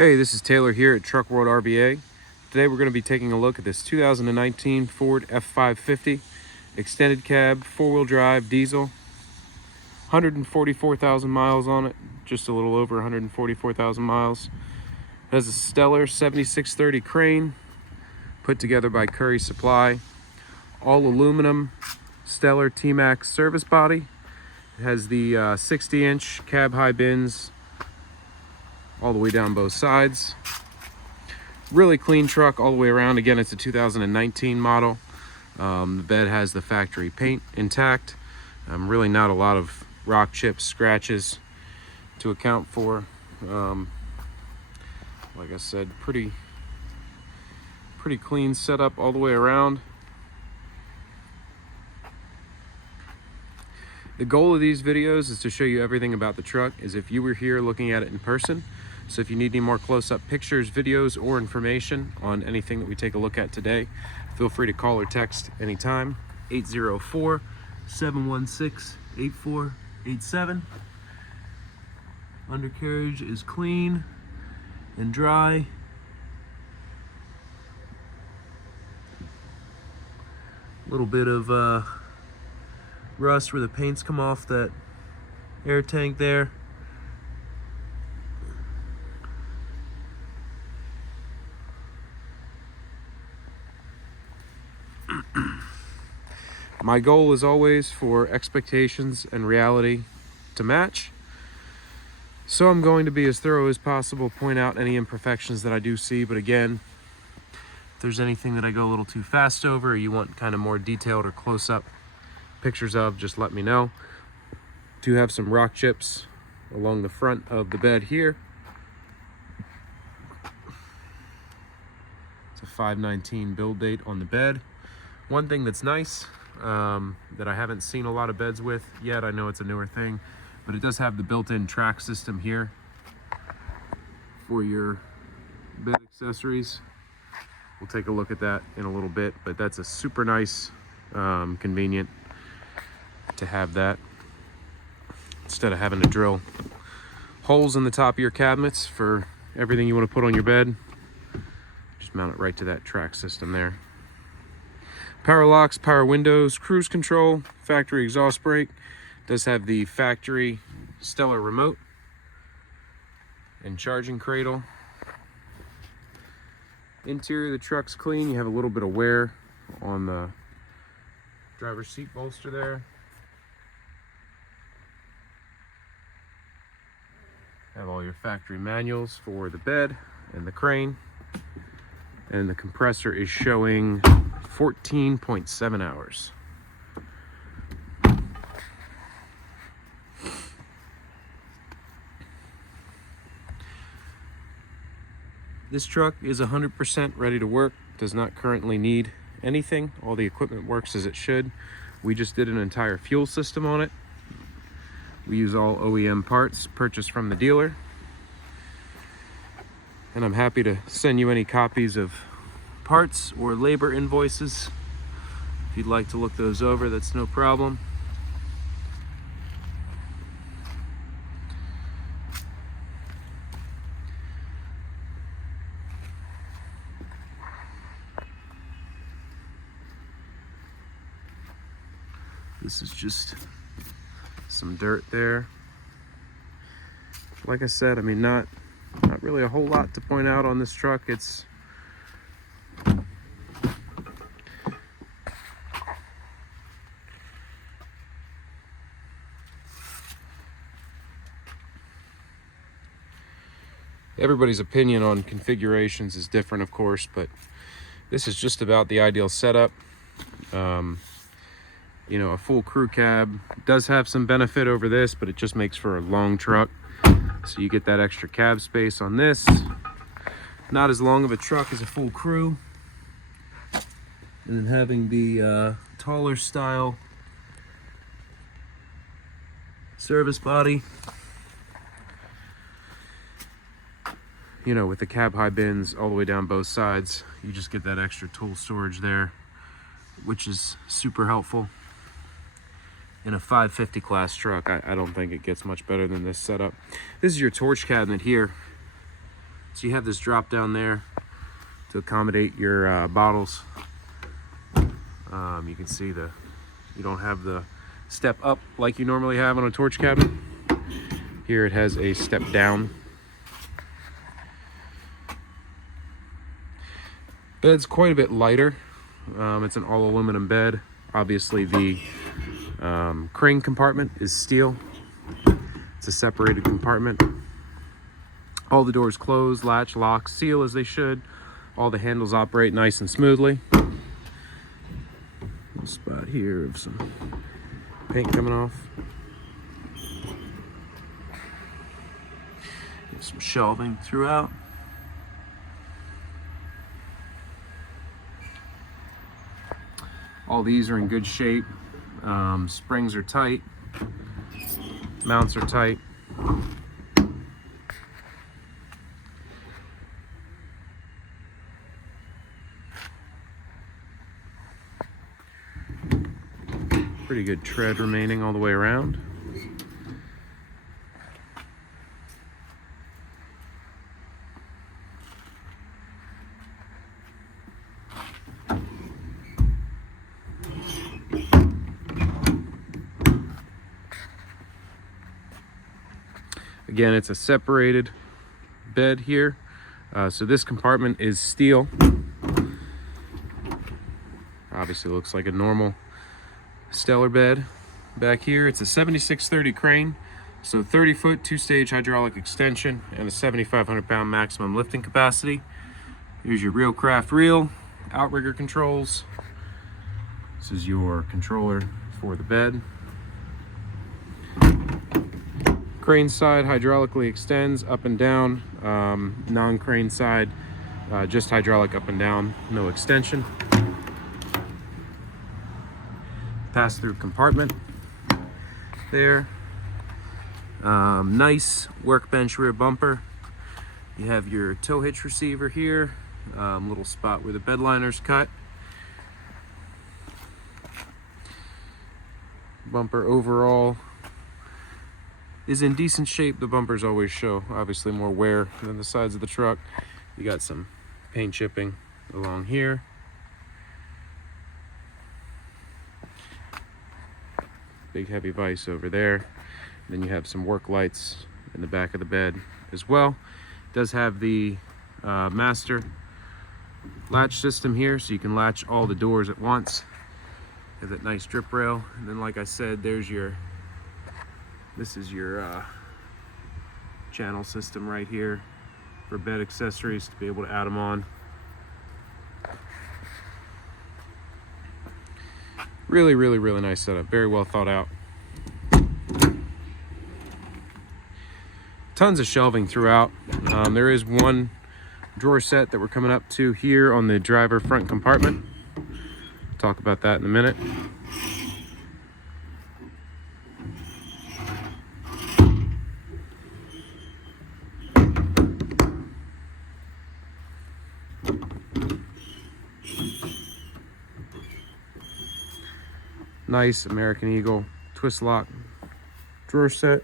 Hey, this is Taylor here at Truck World RVA. Today we're going to be taking a look at this 2019 Ford F-550 extended cab, four-wheel drive diesel. 144,000 miles on it, just a little over 144,000 miles. It has a stellar 7630 crane put together by Curry Supply. All aluminum stellar T-Max service body. It has the 60-inch cab high bins all the way down both sides. Really clean truck all the way around. Again, it's a 2019 model. The bed has the factory paint intact. Really not a lot of rock chips, scratches to account for. Like I said, pretty clean setup all the way around. The goal of these videos is to show you everything about the truck as if you were here looking at it in person. So if you need any more close-up pictures, videos, or information on anything that we take a look at today, feel free to call or text anytime. 804-716-8487. Undercarriage is clean and dry. A little bit of rust where the paint's come off that air tank there. My goal is always for expectations and reality to match. So I'm going to be as thorough as possible, point out any imperfections that I do see. But again, if there's anything that I go a little too fast over or you want kind of more detailed or close-up pictures of, just let me know. Do have some rock chips along the front of the bed here. It's a 5/19 build date on the bed. One thing that's nice that I haven't seen a lot of beds with yet, I know it's a newer thing, but it does have the built-in track system here for your bed accessories. We'll take a look at that in a little bit, but that's a super nice, convenient to have that instead of having to drill holes in the top of your cabinets for everything you want to put on your bed. Just mount it right to that track system there. Power locks, power windows, cruise control, factory exhaust brake. Does have the factory stellar remote and charging cradle. Interior of the truck's clean. You have a little bit of wear on the driver's seat bolster there. Have all your factory manuals for the bed and the crane. And the compressor is showing 14.7 hours. This truck is 100% ready to work, does not currently need anything. All the equipment works as it should. We just did an entire fuel system on it. We use all OEM parts purchased from the dealer. And I'm happy to send you any copies of parts or labor invoices. If you'd like to look those over, that's no problem. This is just some dirt there. Like I said, I mean, not really a whole lot to point out on this truck. It's everybody's opinion on configurations is different, of course, but this is just about the ideal setup. You know, a full crew cab does have some benefit over this, but it just makes for a long truck. So you get that extra cab space on this. Not as long of a truck as a full crew. And then having the taller style service body. You know, with the cab high bins all the way down both sides, you just get that extra tool storage there, which is super helpful. In a 550 class truck, I don't think it gets much better than this setup. This is your torch cabinet here. So you have this drop down there to accommodate your bottles. You can see you don't have the step up like you normally have on a torch cabinet. Here it has a step down. Bed's quite a bit lighter. It's an all aluminum bed. Obviously the crane compartment is steel. It's a separated compartment. All the doors close, latch, lock, seal as they should. All the handles operate nice and smoothly. Little spot here of some paint coming off. There's some shelving throughout. All these are in good shape. Springs are tight. Mounts are tight. Pretty good tread remaining all the way around. Again, it's a separated bed here. So this compartment is steel. Obviously looks like a normal Stellar bed. Back here, it's a 7630 crane. So 30-foot, 2-stage hydraulic extension and a 7,500 pound maximum lifting capacity. Here's your Reelcraft reel, outrigger controls. This is your controller for the bed. Crane side hydraulically extends up and down. Non-crane side, just hydraulic up and down, no extension. Pass-through compartment there. Nice workbench rear bumper. You have your tow hitch receiver here. Little spot where the bed liner's cut. Bumper overall is in decent shape. The bumpers always show obviously more wear than the sides of the truck. You got some paint chipping along here. Big heavy vise over there. Then you have some work lights in the back of the bed as well. It does have the master latch system here, so you can latch all the doors at once. You have that nice drip rail, and then like I said, this is your channel system right here for bed accessories to be able to add them on. Really, really, really nice setup. Very well thought out. Tons of shelving throughout. There is one drawer set that we're coming up to here on the driver front compartment. Talk about that in a minute. Nice American Eagle twist lock drawer set.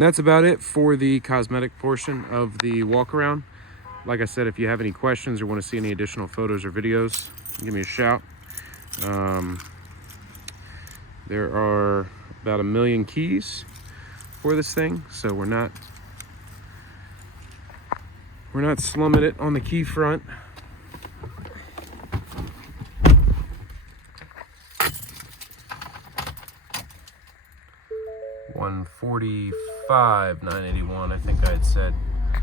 And that's about it for the cosmetic portion of the walk around. Like I said, if you have any questions or want to see any additional photos or videos, give me a shout. There are about 1 million keys for this thing, so we're not slumming it on the key front. $145,981, I think I had said.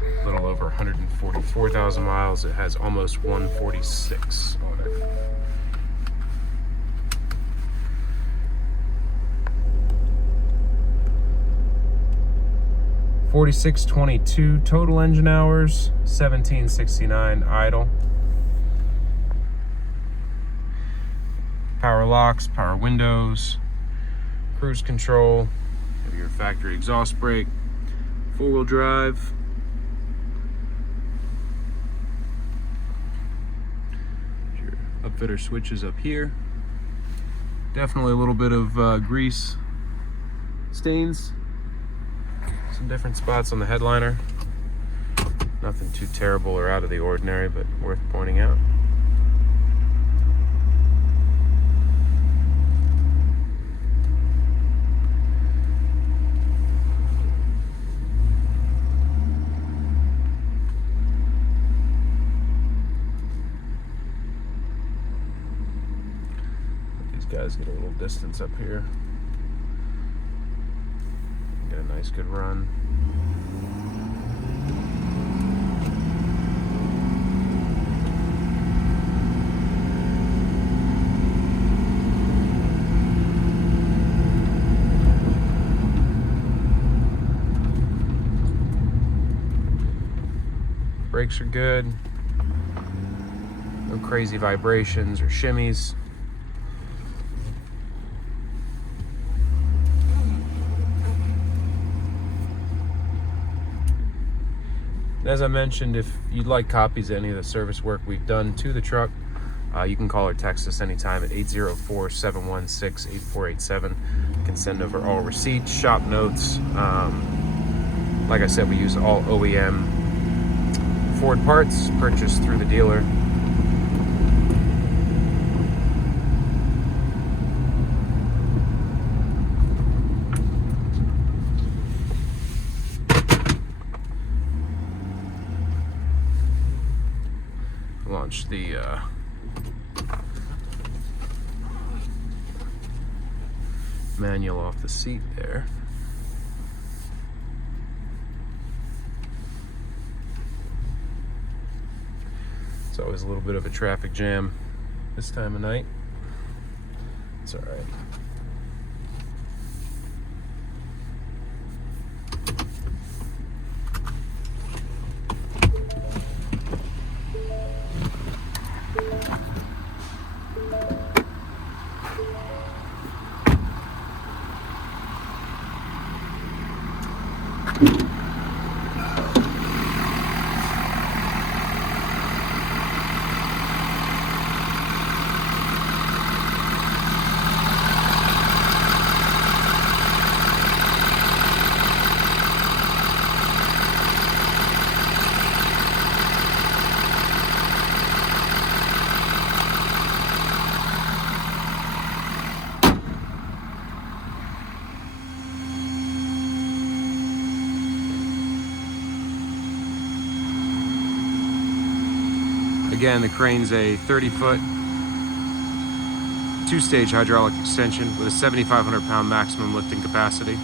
A little over 144,000 miles. It has almost 146 on it. 4622 total engine hours, 1769 idle. Power locks, power windows, cruise control, have your factory exhaust brake, four-wheel drive. Your upfitter switches up here. Definitely a little bit of grease stains. Some different spots on the headliner. Nothing too terrible or out of the ordinary, but worth pointing out. Guys get a little distance up here, get a nice good run. Brakes are good, no crazy vibrations or shimmies. As I mentioned, if you'd like copies of any of the service work we've done to the truck, you can call or text us anytime at 804-716-8487. You can send over all receipts, shop notes. Like I said, we use all OEM Ford parts purchased through the dealer. Launch the manual off the seat there. It's always a little bit of a traffic jam this time of night. It's all right. Again, the crane's a 30-foot, two-stage hydraulic extension with a 7,500 pound maximum lifting capacity.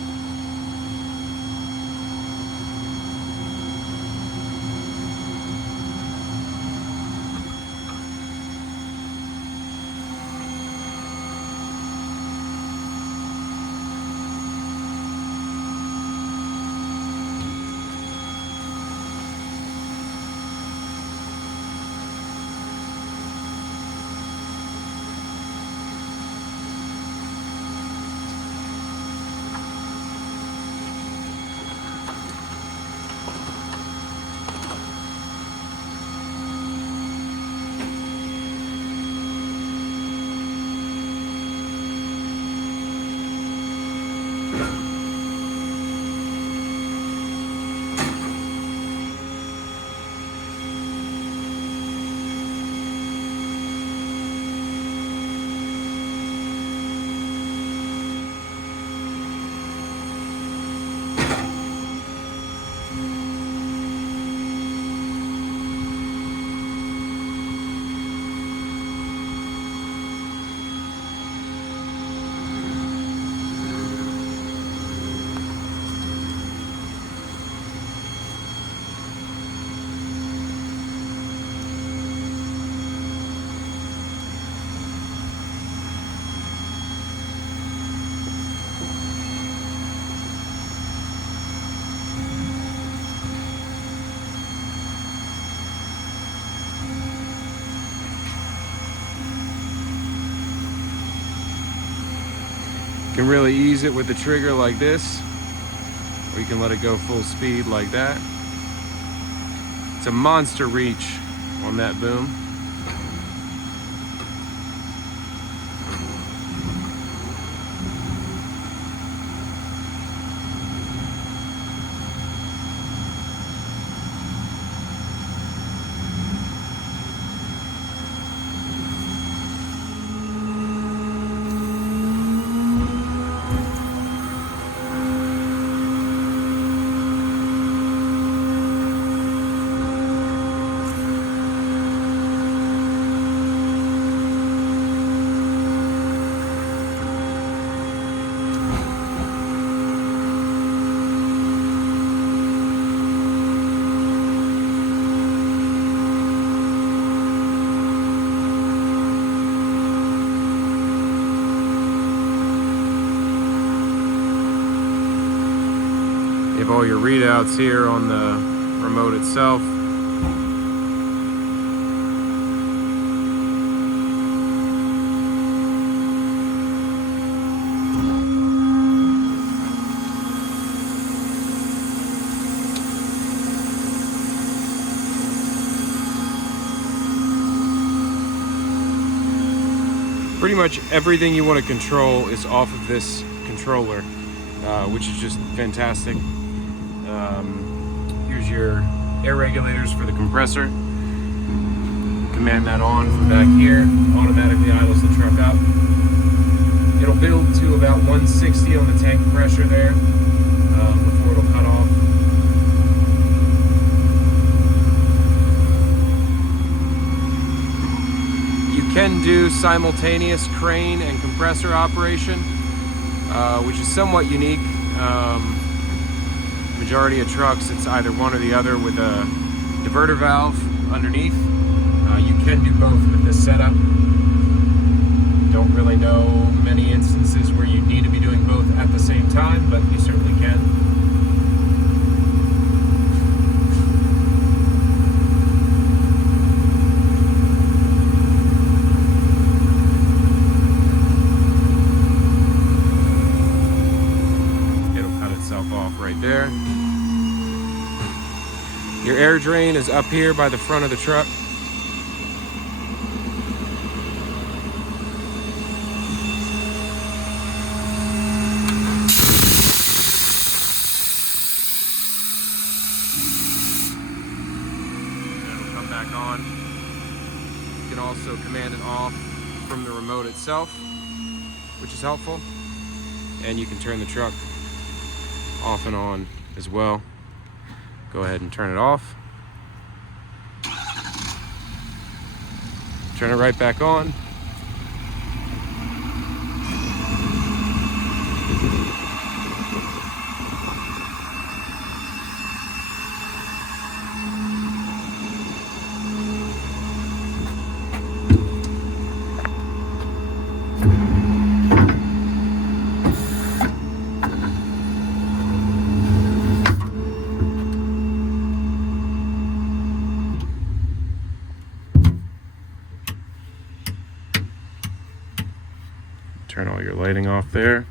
You can really ease it with the trigger like this, or you can let it go full speed like that. It's a monster reach on that boom. You have all your readouts here on the remote itself. Pretty much everything you want to control is off of this controller, which is just fantastic. Here's your air regulators for the compressor. Command that on from back here. Automatically idles the truck up. It'll build to about 160 on the tank pressure there before it'll cut off. You can do simultaneous crane and compressor operation, which is somewhat unique. Majority of trucks, it's either one or the other with a diverter valve underneath. You can do both with this setup. Don't really know many instances where you need to be doing both at the same time, but you certainly can. It'll cut itself off right there. Your air drain is up here by the front of the truck. It'll come back on. You can also command it off from the remote itself, which is helpful. And you can turn the truck off and on as well. Go ahead and turn it off. Turn it right back on. Turn all your lighting off there.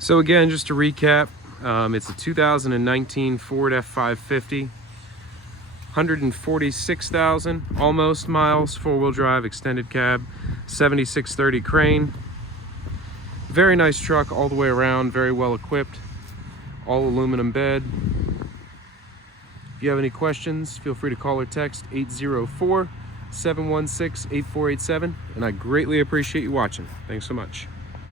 So again, just to recap, it's a 2019 Ford F-550, 146,000 almost miles, four-wheel drive, extended cab, 7630 crane. Very nice truck all the way around, very well equipped, all aluminum bed. If you have any questions, feel free to call or text 804-716-8487, and I greatly appreciate you watching. Thanks so much.